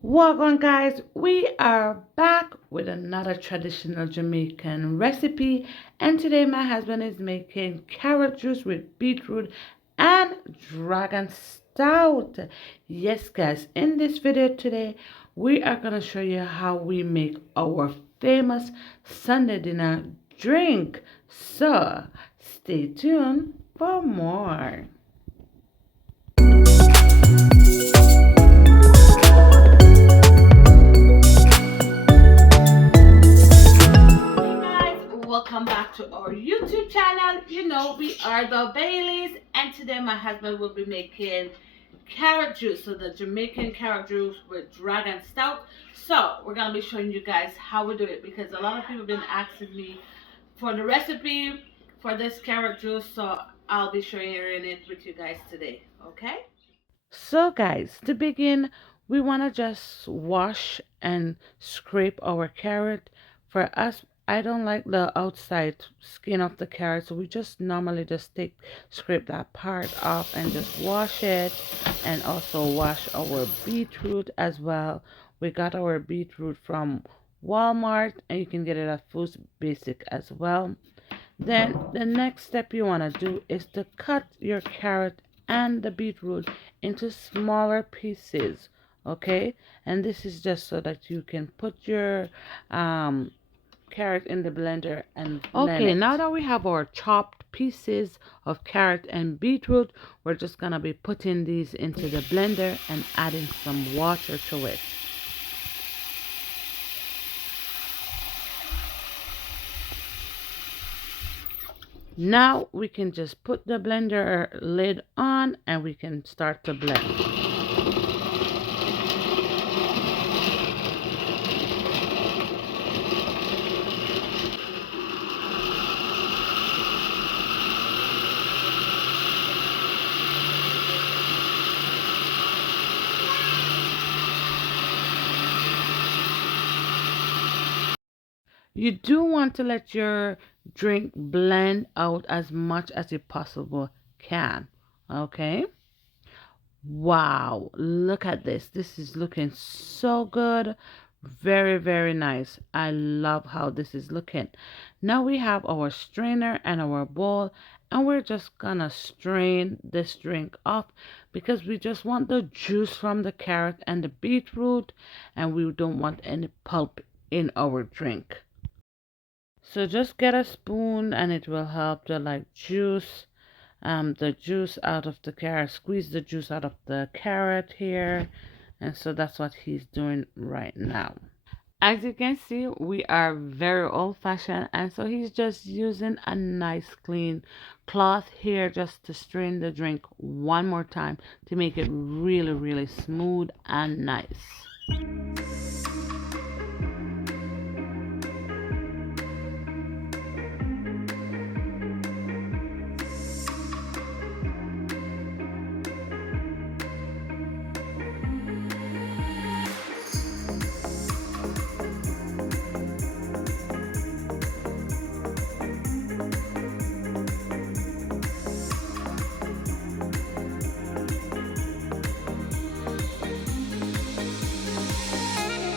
Welcome, guys. We are back with another traditional Jamaican recipe, and today my husband is making carrot juice with beetroot and dragon stout. Yes, guys, in this video today, we are going to show you how we make our famous Sunday dinner drink. So, stay tuned for more. Hey guys, welcome back to our YouTube channel. You know, we are the Baileys, and today my husband will be making carrot juice, so the Jamaican carrot juice with dragon stout. So we're gonna be showing you guys how we do it because a lot of people have been asking me for the recipe for this carrot juice, so I'll be sharing it with you guys today. Okay? So, guys, to begin, we want to just wash and scrape our carrot. For us, I don't like the outside skin of the carrot, so we just normally just scrape that part off and just wash it, and also wash our beetroot as well. We got our beetroot from Walmart, and you can get it at Foods Basic as well. Then the next step you want to do is to cut your carrot and the beetroot into smaller pieces, okay? And this is just so that you can put your carrot in the blender and blend okay, it. Now that we have our chopped pieces of carrot and beetroot, we're just gonna be putting these into the blender and adding some water to it. Now we can just put the blender lid on and we can start to blend. You do want to let your drink blend out as much as you possibly can. Okay? Wow, look at this. This is looking so good. Very, very nice. I love how this is looking. Now we have our strainer and our bowl, and we're just gonna strain this drink off because we just want the juice from the carrot and the beetroot, and we don't want any pulp in our drink. So just get a spoon and it will help to like juice the juice out of the carrot, squeeze the juice out of the carrot here. And so that's what he's doing right now. As you can see, we are very old-fashioned, and so he's just using a nice clean cloth here just to strain the drink one more time to make it really, really smooth and nice.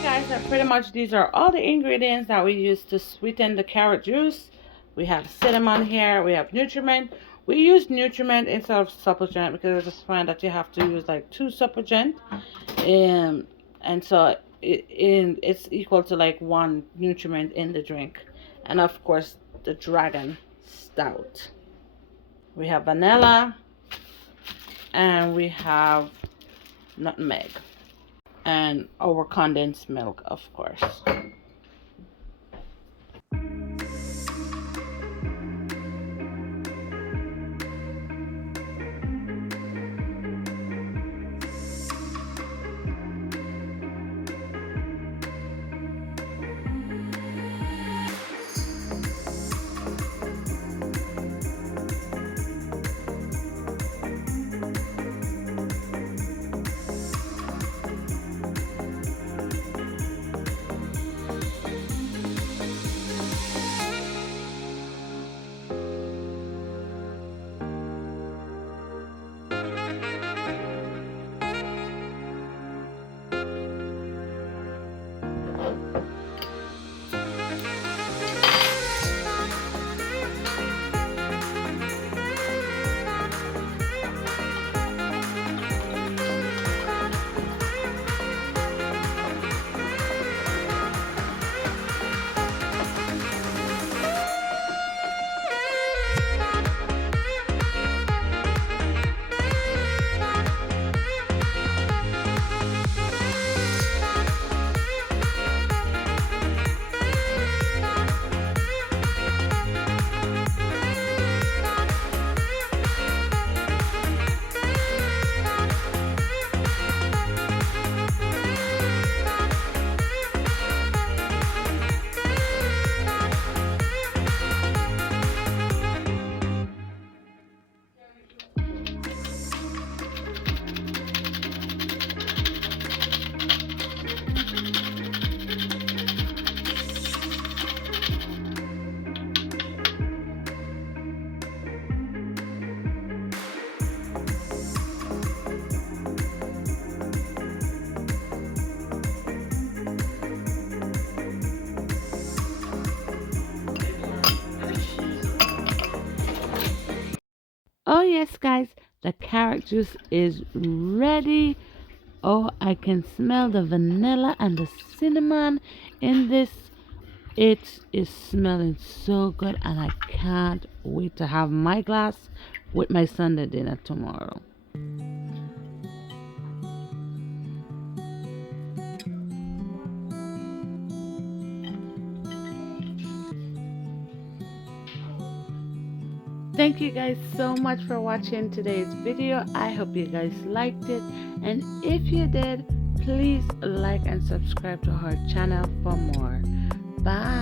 Guys, pretty much these are all the ingredients that we use to sweeten the carrot juice. We have cinnamon here, we have nutriment. We use nutriment instead of supplement because I just find that you have to use like 2 supplement, and so it's equal to like 1 nutriment in the drink. And of course the dragon stout, we have vanilla, and we have nutmeg, and our condensed milk, of course. guys, the carrot juice is ready. Oh, I can smell the vanilla and the cinnamon in this. It is smelling so good, and I can't wait to have my glass with my Sunday dinner tomorrow. Thank you guys so much for watching today's video. I hope you guys liked it, and if you did, please like and subscribe to our channel for more. Bye.